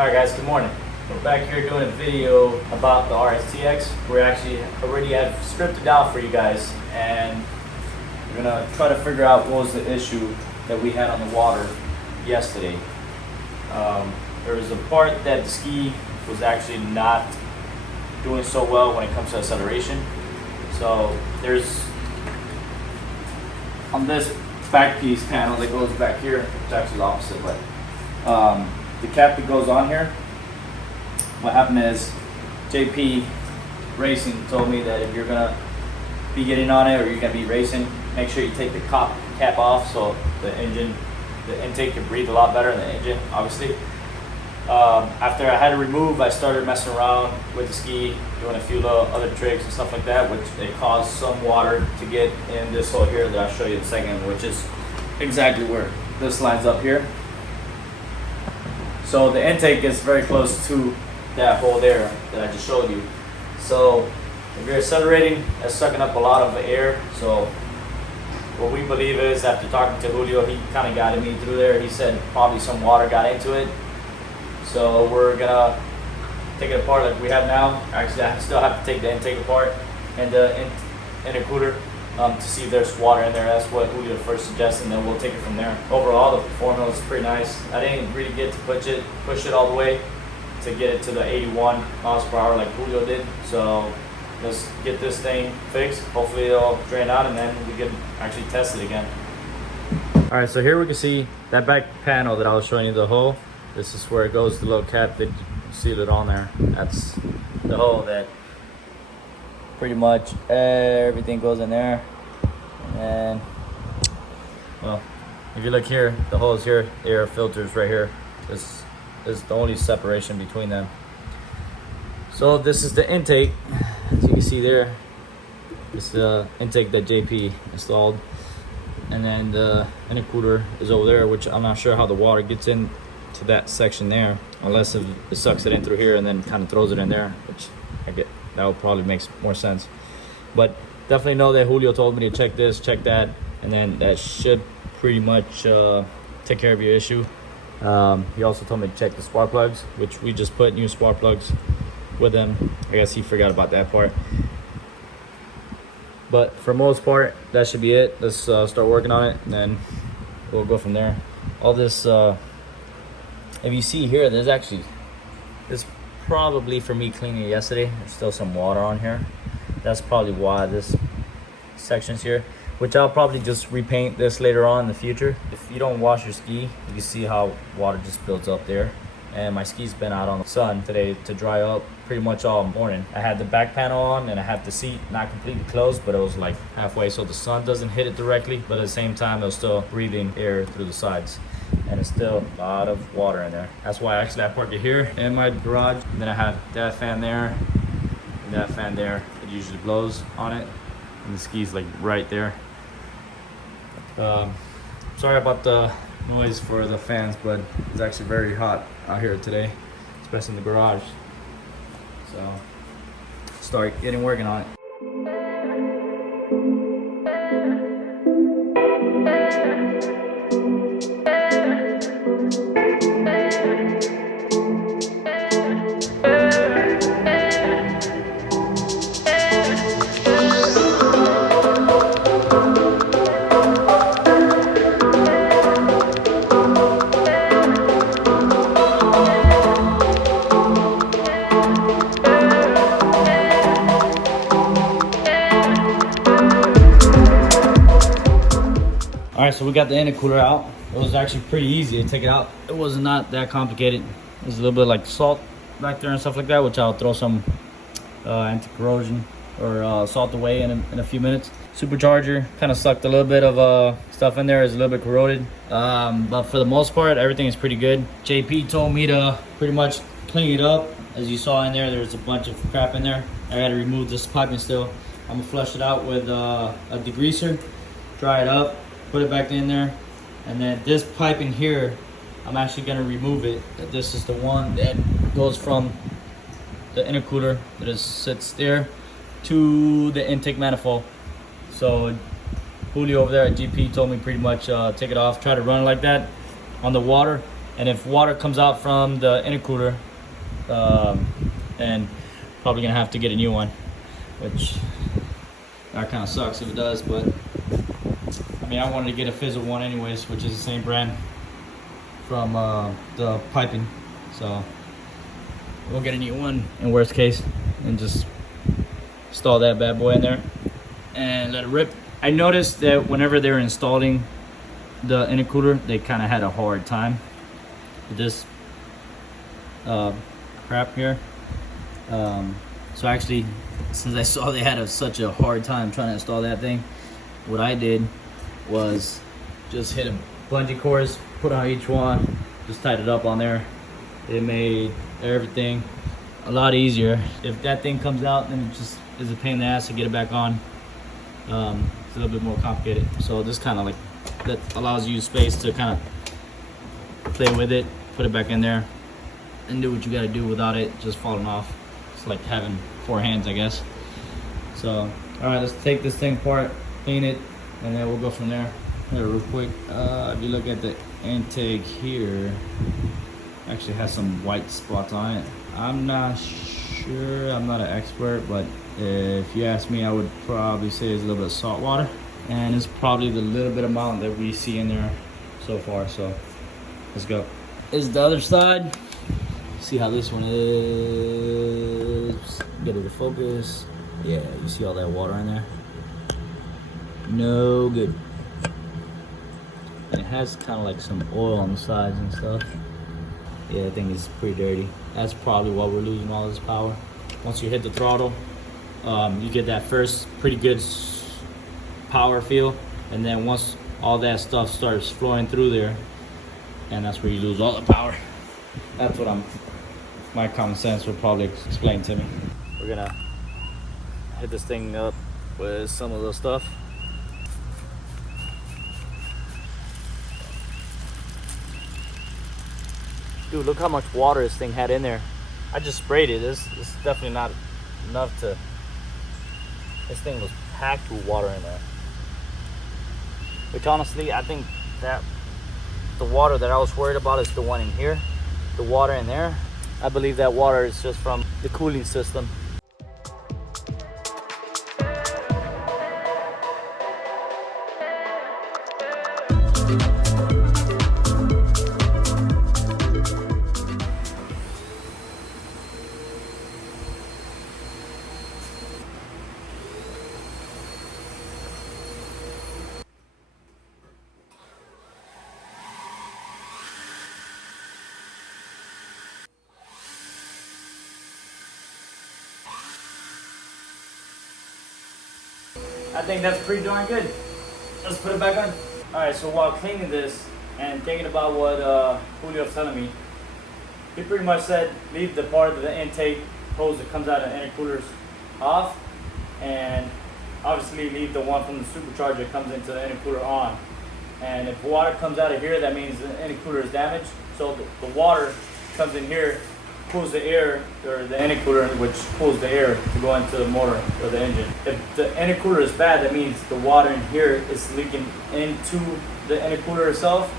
Alright guys, good morning. We're back here doing a video about the RSTX. We actually already have scripted out for you guys, and we're gonna try to figure out what was the issue that we had on the water yesterday. There was a part that the ski was actually not doing so well when it comes to acceleration. So there's, on this back piece panel that goes back here, it's actually the opposite, but the cap that goes on here, what happened is JP Racing told me that if you're gonna be getting on it or you're gonna be racing, make sure you take the cap off so the intake can breathe a lot better in the engine, obviously. After I had it removed, I started messing around with the ski, doing a few little other tricks and stuff like that, which it caused some water to get in this hole here that I'll show you in a second, which is exactly where this lines up here. So the intake is very close to that hole there that I just showed you. So if you're accelerating, that's sucking up a lot of air. So what we believe is, after talking to Julio, he kind of guided me through there. He said probably some water got into it. So we're gonna take it apart like we have now. Actually, I still have to take the intake apart and the intercooler to see if there's water in there. That's what Julio first suggested, and then we'll take it from there. Overall, the performance was pretty nice. I didn't really get to push it all the way to get it to the 81 miles per hour like Julio did. So let's get this thing fixed. Hopefully it'll drain out, and then we can actually test it again. All right, so here we can see that back panel that I was showing you, the hole. This is where it goes, the little cap that you sealed it on there. That's the hole that pretty much everything goes in there. And well, if you look here, the holes here, air filters right here. This is the only separation between them. So this is the intake, as you can see there. This is the intake that JP installed, and then the intercooler is over there, which I'm not sure how the water gets in to that section there, unless it sucks it in through here and then kind of throws it in there, which I get, that would probably make more sense. But definitely know that Julio told me to check this, check that, and then that should pretty much take care of your issue. He also told me to check the spark plugs, which we just put new spark plugs with them. I guess he forgot about that part. But for most part, that should be it. Let's start working on it, and then we'll go from there. All this, if you see here, there's probably for me cleaning it yesterday. There's still some water on here. That's probably why this section's here, which I'll probably just repaint this later on in the future. If you don't wash your ski, you can see how water just builds up there. And my ski's been out on the sun today to dry up pretty much all morning. I had the back panel on and I had the seat not completely closed, but it was like halfway, so the sun doesn't hit it directly, but at the same time it was still breathing air through the sides. And it's still a lot of water in there. That's why actually I parked it here in my garage. And then I have that fan there and that fan there. It usually blows on it, and the ski's like right there. Sorry about the noise for the fans, but it's actually very hot out here today, especially in the garage. So start getting working on it. Alright, so we got the intercooler out. It was actually pretty easy to take it out. It was not that complicated. There's a little bit like salt back there and stuff like that, which I'll throw some anti-corrosion or salt away in a few minutes. Supercharger kind of sucked a little bit of stuff in there. It's a little bit corroded, but for the most part, everything is pretty good. JP told me to pretty much clean it up. As you saw in there, there's a bunch of crap in there. I gotta remove this piping still. I'm gonna flush it out with a degreaser, dry it up, put it back in there, and then this pipe in here, I'm actually gonna remove it. This is the one that goes from the intercooler that sits there to the intake manifold. So Julio over there at GP told me pretty much take it off, try to run it like that on the water, And if water comes out from the intercooler, then probably gonna have to get a new one, which that kind of sucks if it does. But I mean, I wanted to get a fizzle one anyways, which is the same brand from the piping. So we'll get a new one in worst case and just install that bad boy in there and let it rip. I noticed that whenever they were installing the intercooler, they kind of had a hard time with this crap here. So actually, since I saw they had such a hard time trying to install that thing, what I did was just hit a bungee cords, put on each one, just tied it up on there. It made everything a lot easier. If that thing comes out, then it just is a pain in the ass to get it back on. It's a little bit more complicated. So this kind of like, that allows you space to kind of play with it, put it back in there, and do what you got to do without it just falling off. It's like having 4 hands, I guess. So, all right, let's take this thing apart, clean it, and then we'll go from there. Here, real quick, if you look at the intake here, actually has some white spots on it. I'm not sure, I'm not an expert, but if you ask me, I would probably say it's a little bit of salt water, and it's probably the little bit amount that we see in there so far. So let's go. This is the other side. See how this one is. Get it to focus. Yeah, you see all that water in there? No good. And it has kind of like some oil on the sides and stuff. Yeah, I think it's pretty dirty. That's probably why we're losing all this power. Once you hit the throttle, you get that first pretty good power feel, and then once all that stuff starts flowing through there, and that's where you lose all the power. That's what my common sense would probably explain to me. We're gonna hit this thing up with some of the stuff. Dude, look how much water this thing had in there. I just sprayed it. This is definitely not enough to... This thing was packed with water in there. Which honestly, I think that the water that I was worried about is the one in here. The water in there, I believe that water is just from the cooling system. I think that's pretty darn good. Let's put it back on. All right, so while cleaning this and thinking about what Julio was telling me, he pretty much said leave the part of the intake hose that comes out of the intercoolers off, and obviously leave the one from the supercharger that comes into the intercooler on. And if water comes out of here, that means the intercooler is damaged. So the water comes in here, cools the air, or the intercooler, which cools the air to go into the motor or the engine. If the intercooler is bad, that means the water in here is leaking into the intercooler itself.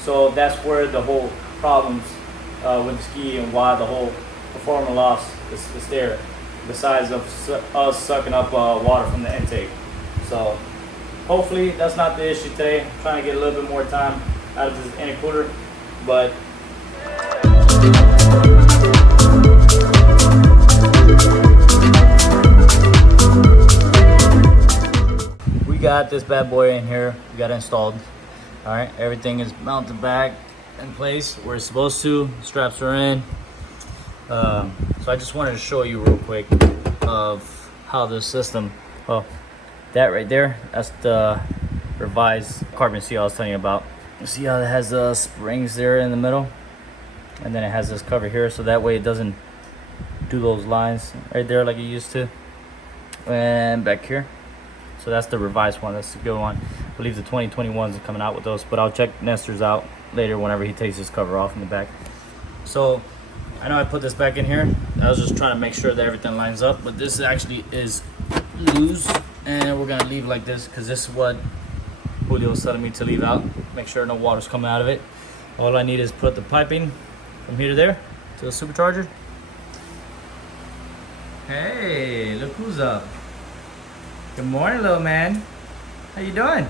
So that's where the whole problems with the ski and why the whole performance loss is there, besides of us sucking up water from the intake. So hopefully that's not the issue today. I'm trying to get a little bit more time out of this intercooler, but we got this bad boy in here. We got it installed. All right, everything is mounted back in place where it's supposed to. Straps are in. So I just wanted to show you real quick of how this system, well, that right there, that's the revised carbon seal I was telling you about. You see how it has springs there in the middle, and then it has this cover here, so that way it doesn't do those lines right there like it used to. And back here, so that's the revised one. That's a good one. I believe the 2021s are coming out with those, but I'll check Nestor's out later whenever he takes his cover off in the back. So I know I put this back in here. I was just trying to make sure that everything lines up, but this actually is loose, and we're gonna leave like this because this is what Julio was telling me to leave out. Make sure no water's coming out of it. All I need is put the piping from here to there to the supercharger. Hey, look who's up. Good morning, little man. How you doing?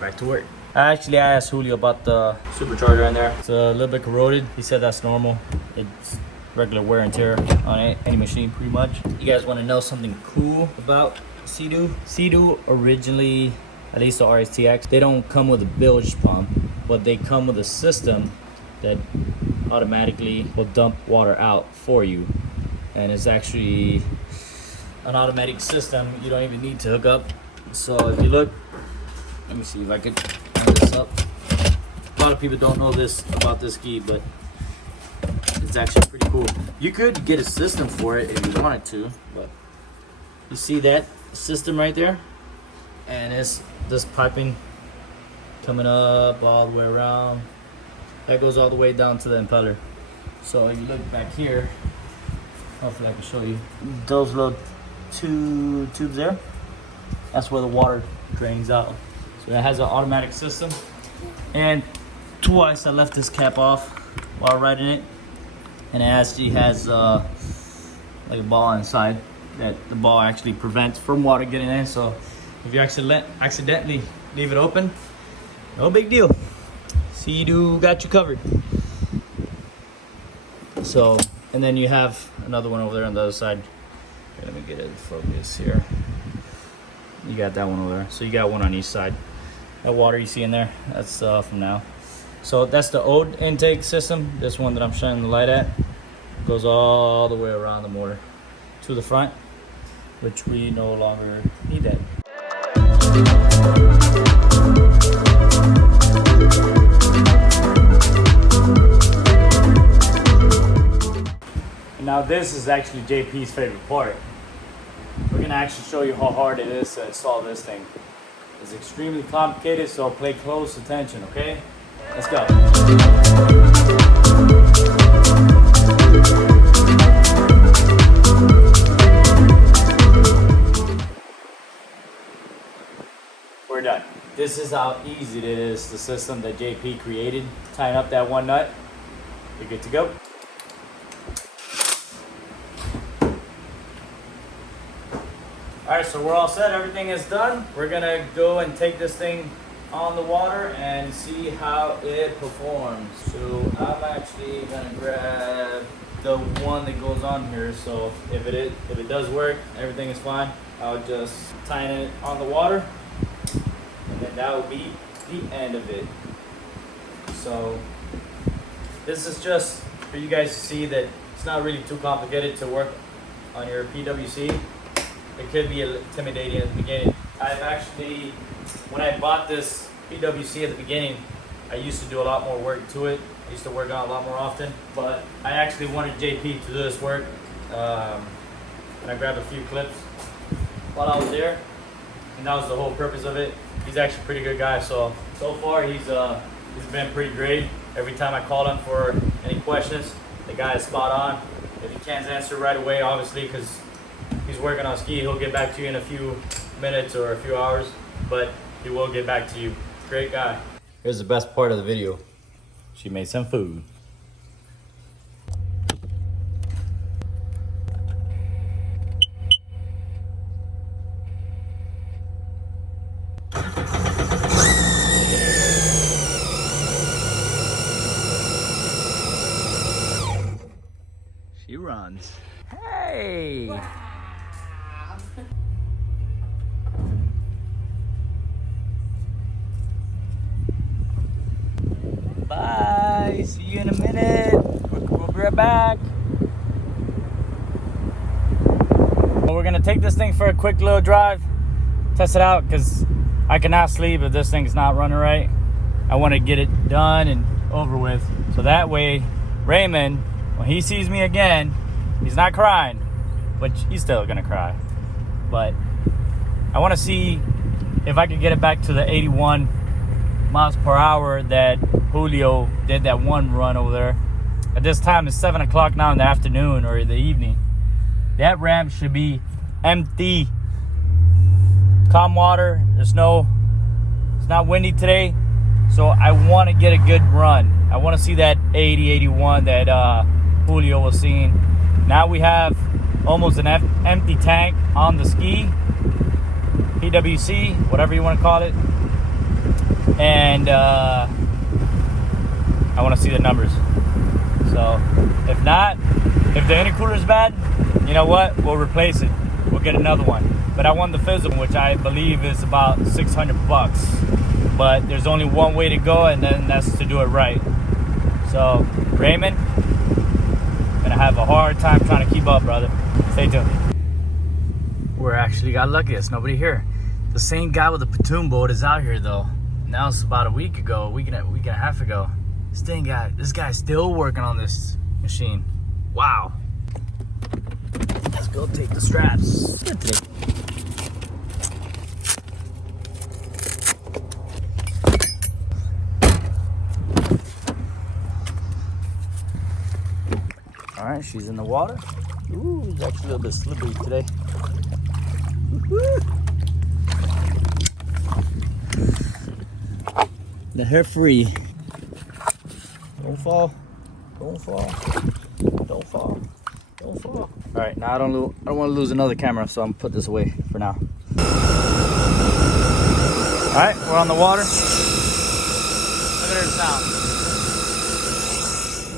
Back to work. I asked Julio about the supercharger in there. It's a little bit corroded. He said that's normal. It's regular wear and tear on any machine pretty much. You guys want to know something cool about Seadoo? Seadoo originally, at least the RSTX, they don't come with a bilge pump, but they come with a system that automatically will dump water out for you. And it's actually an automatic system. You don't even need to hook up. So if you look, let me see if I could turn this up. A lot of people don't know this about this ski, but it's actually pretty cool. You could get a system for it if you wanted to, but you see that system right there? And it's this piping coming up all the way around. That goes all the way down to the impeller. So if you look back here, hopefully I can show you. Those little two tubes there, that's where the water drains out. So it has an automatic system. And twice I left this cap off while riding it. And it actually has like a ball inside that the ball actually prevents from water getting in. So if you accidentally leave it open, no big deal. Seadoo got you covered. So, and then you have another one over there on the other side. Here, let me get it in focus here. You got that one over there. So you got one on each side. That water you see in there, that's from now. So that's the old intake system. This one that I'm shining the light at goes all the way around the motor to the front, which we no longer need that. Now this is actually JP's favorite part. We're gonna actually show you how hard it is to install this thing. It's extremely complicated, so pay close attention, okay? Let's go. We're done. This is how easy it is, the system that JP created. Tying up that one nut, you're good to go. Alright, so we're all set, everything is done. We're gonna go and take this thing on the water and see how it performs. So I'm actually gonna grab the one that goes on here. So if it does work, everything is fine. I'll just tighten it on the water, and then that will be the end of it. So this is just for you guys to see that it's not really too complicated to work on your PWC. It could be intimidating at the beginning. I've actually, when I bought this PWC at the beginning, I used to do a lot more work to it. I used to work on it a lot more often, but I actually wanted JP to do this work. And I grabbed a few clips while I was there, and that was the whole purpose of it. He's actually a pretty good guy, so far he's been pretty great. Every time I call him for any questions, the guy is spot on. If he can't answer right away, obviously, because he's working on ski, he'll get back to you in a few minutes or a few hours, but he will get back to you. Great guy. Here's the best part of the video. She made some food. She runs. Hey! Wow. Bye. See you in a minute. We'll be right back. Well, we're gonna take this thing for a quick little drive, test it out, because I cannot sleep if this thing's not running right. I want to get it done and over with, so that way Raymond, when he sees me again, he's not crying, but he's still gonna cry. But I want to see if I can get it back to the 81 miles per hour that Julio did that one run over there. At this time, it's 7 o'clock now in the afternoon or the evening. That ramp should be empty. Calm water. It's not windy today, So I want to get a good run. I want to see that 80, 81 that Julio was seeing. Now we have almost an empty tank on the ski, PWC, whatever you want to call it. And I want to see the numbers. So if not, if the intercooler is bad, you know what? We'll replace it. We'll get another one. But I want the physical, which I believe is about 600 bucks. But there's only one way to go, and then that's to do it right. So Raymond, gonna have a hard time trying to keep up, brother. Stay tuned. We're actually got lucky. There's nobody here. The same guy with the pontoon boat is out here though. Now it's about a week ago, week and a half ago. This guy's still working on this machine. Wow. Let's go take the straps. Good today. All right, she's in the water. Ooh, it's actually a little bit slippery today. Let her free. Don't fall. Don't fall. Don't fall. Don't fall. All right, now I don't want to lose another camera, so I'm gonna put this away for now. All right, we're on the water. Look at her sound.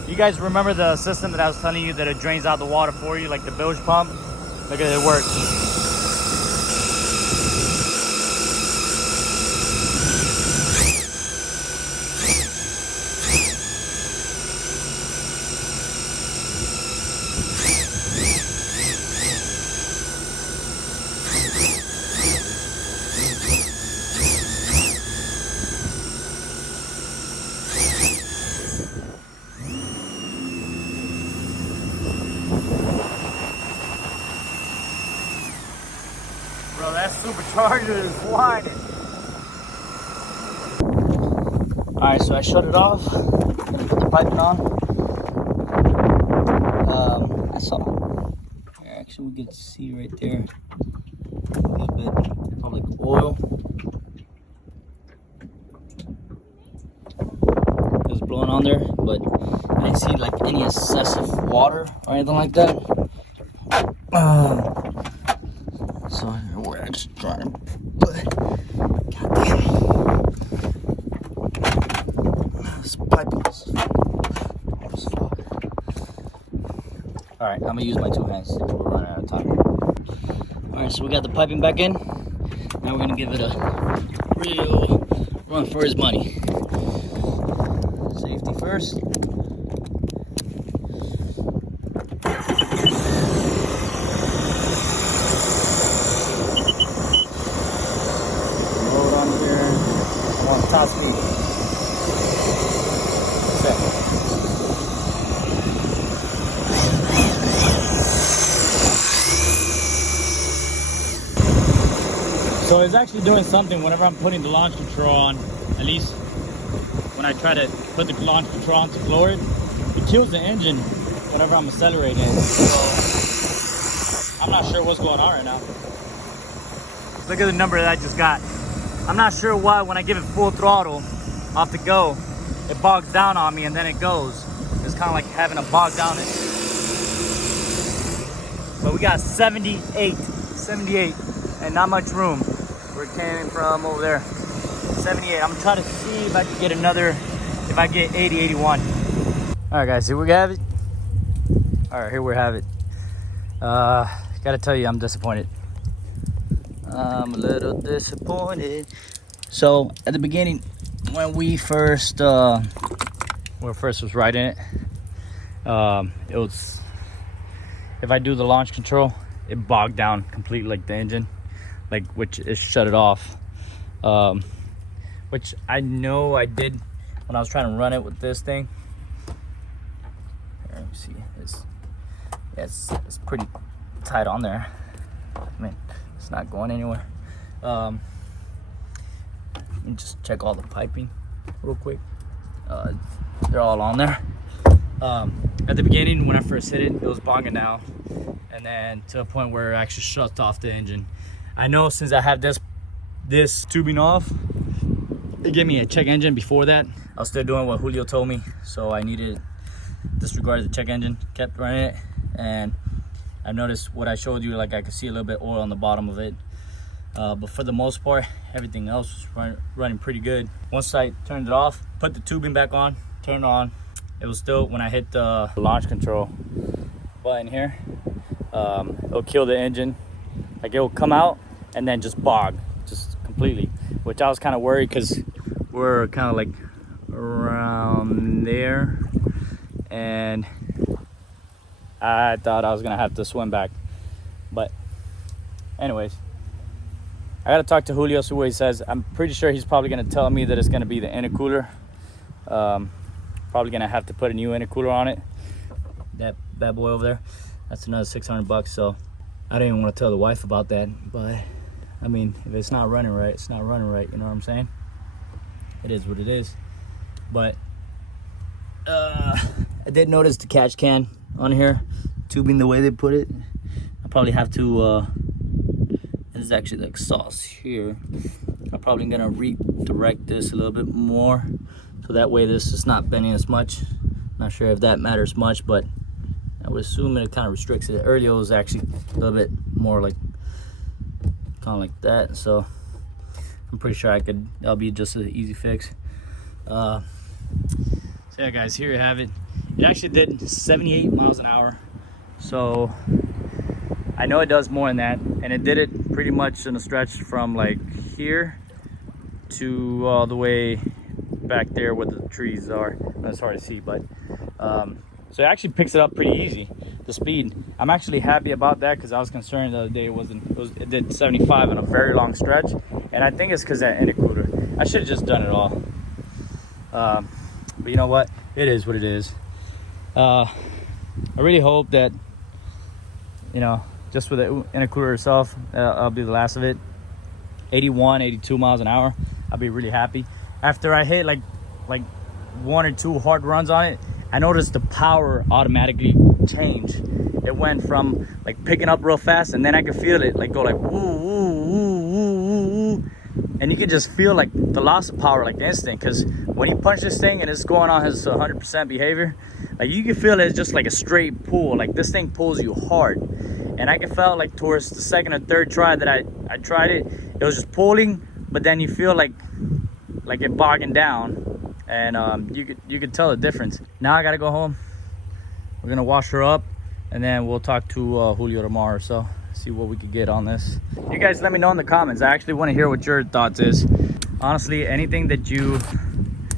You guys remember the system that I was telling you that it drains out the water for you, like the bilge pump? Look at it work. Bro, that supercharger is whining. Alright, so I shut it off. Gonna put the piping on. I saw. Actually, we get to see right there a little bit of like oil. It was blowing on there, but I didn't see like any excessive water or anything like that. So we're actually trying to put, goddamn, this piping is fuck. All right, I'm gonna use my two hands if we're running out of time. All right, so we got the piping back in. Now we're gonna give it a real run for his money. Safety first. Top speed. Set. So it's actually doing something whenever I'm putting the launch control on. At least when I try to put the launch control on to lower it, it kills the engine whenever I'm accelerating it. So I'm not sure what's going on right now. Look at the number that I just got. I'm not sure why when I give it full throttle off the go, it bogs down on me and then it goes. It's kind of like having a bog down it. But we got 78 and not much room. Where it came from over there. 78. I'm gonna try to see if I can get another, if I get 80, 81. All right guys, here we have it. All right, here we have it. Gotta tell you, I'm disappointed. I'm a little disappointed. So at the beginning, when we first was riding it, it was, if I do the launch control, it bogged down completely, like the engine, like which it shut it off. Which I know I did when I was trying to run it with this thing. Here, let me see. It's pretty tight on there. I mean, it's not going anywhere. Let me just check all the piping real quick. They're all on there. At the beginning, when I first hit it, it was bogging down, and then to a point where it actually shuts off the engine. I know since I have this tubing off, they gave me a check engine before that. I was still doing what Julio told me, so I needed disregarded the check engine, kept running it, and I noticed what I showed you, like I could see a little bit oil on the bottom of it. But for the most part, everything else was running pretty good. Once I turned it off, put the tubing back on, turned it on, it was still, when I hit the launch control button here, it'll kill the engine. Like it will come out and then just bog, just completely. Which I was kind of worried because we're kind of like around there, and I thought I was gonna have to swim back. But anyways, I gotta talk to Julio, see what he says. I'm pretty sure he's probably gonna tell me that it's gonna be the intercooler. Probably gonna have to put a new intercooler on it. That bad boy over there, that's another 600 bucks. So I didn't even want to tell the wife about that, but I mean, if it's not running right, it's not running right, you know what I'm saying? It is what it is. But I did notice the catch can on here, tubing the way they put it. I probably have to, this is actually the exhaust here. I'm probably gonna redirect this a little bit more, so that way this is not bending as much. Not sure if that matters much, but I would assume it kind of restricts it. Earlier it was actually a little bit more like, kind of like that. So I'm pretty sure that'll be just an easy fix. So yeah guys, here you have it. It actually did 78 miles an hour. So I know it does more than that, and it did it pretty much in a stretch from like here to all the way back there where the trees are. It's hard to see, but so it actually picks it up pretty easy, the speed. I'm actually happy about that because I was concerned the other day it did 75 in a very long stretch, and I think it's because that intercooler. I should have just done it all. But you know what? It is what it is. I really hope that, you know, just with the intercooler itself, I'll be the last of it. 81, 82 miles an hour. I'll be really happy. After I hit like 1 or 2 hard runs on it, I noticed the power automatically change. It went from like picking up real fast, and then I could feel it like go like woo, woo, woo, woo, woo, woo. And you can just feel like the loss of power, like the instant. Because when you punch this thing and it's going on his 100% behavior, like you can feel it's just like a straight pull. Like this thing pulls you hard. And I can feel like towards the second or third try that I tried it, it was just pulling, but then you feel like it bogging down, and you could tell the difference. Now I gotta go home. We're gonna wash her up, and then we'll talk to Julio tomorrow, so see what we could get on this. You guys let me know in the comments. I actually want to hear what your thoughts is. Honestly, anything that you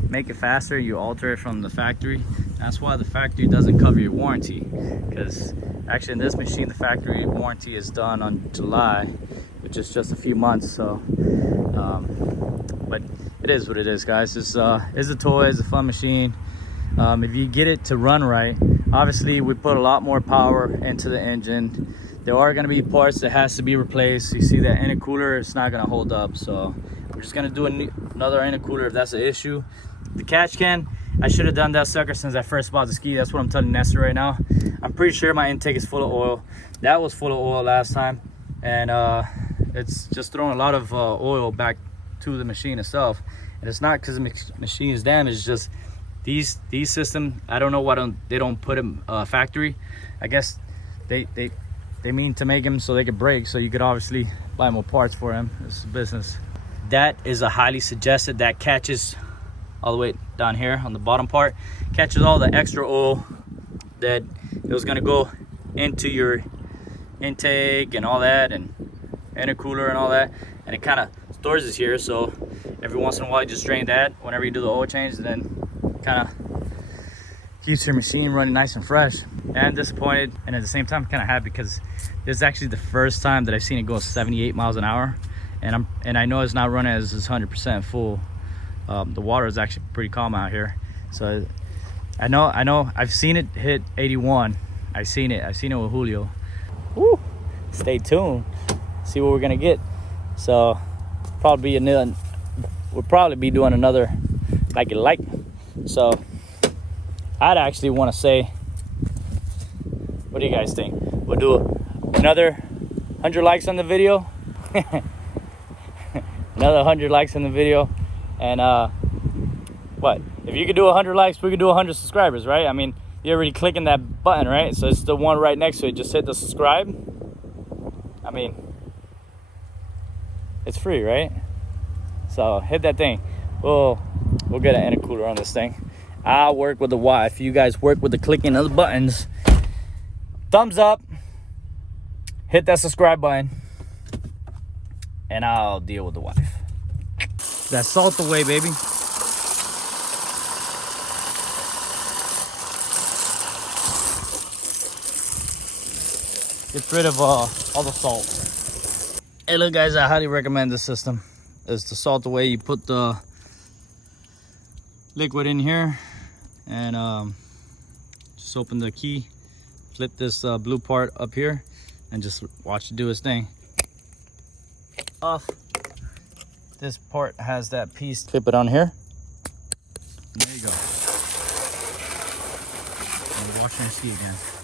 make it faster, you alter it from the factory. That's why the factory doesn't cover your warranty, because actually in this machine the factory warranty is done on July, which is just a few months. So but it is what it is, guys. It's a toy, it's a fun machine. If you get it to run right, obviously we put a lot more power into the engine. There are going to be parts that has to be replaced. You see that intercooler, it's not going to hold up, so we're just going to do another intercooler if that's an issue. The catch can, I should have done that sucker since I first bought the ski. That's what I'm telling Nestor right now. I'm pretty sure my intake is full of oil. That was full of oil last time, and it's just throwing a lot of oil back to the machine itself. And it's not because the machine is damaged, it's just these systems, I don't know why they don't put them factory. I guess they mean to make them so they could break, so you could obviously buy more parts for them. This is business. That is a highly suggested. That catches all the way down here on the bottom part, catches all the extra oil that it was gonna go into your intake and all that, and intercooler and all that, and it kind of stores it here. So every once in a while you just drain that whenever you do the oil change, and then kind of keeps your machine running nice and fresh. And disappointed, and at the same time kind of happy, because this is actually the first time that I've seen it go 78 miles an hour, and I know it's not running as 100% full. The water is actually pretty calm out here, so I know I've seen it hit 81. I've seen it with Julio. Woo! Stay tuned, see what we're gonna get. So we'll probably be doing another like. So I'd actually want to say, what do you guys think? We'll do another 100 likes on the video. Another 100 likes on the video, And what? If you could do 100 likes, we could do 100 subscribers, right? I mean, you're already clicking that button, right? So it's the one right next to it. Just hit the subscribe. I mean, it's free, right? So hit that thing. We'll get an intercooler on this thing. I'll work with the wife. You guys work with the clicking of the buttons. Thumbs up. Hit that subscribe button. And I'll deal with the wife. That salt away, baby. Gets rid of all the salt. Hey, look, guys, I highly recommend this system. It's the salt away. You put the liquid in here and just open the key, flip this blue part up here, and just watch it do its thing. Off. This part has that piece. Clip it on here. And there you go. And wash and see again.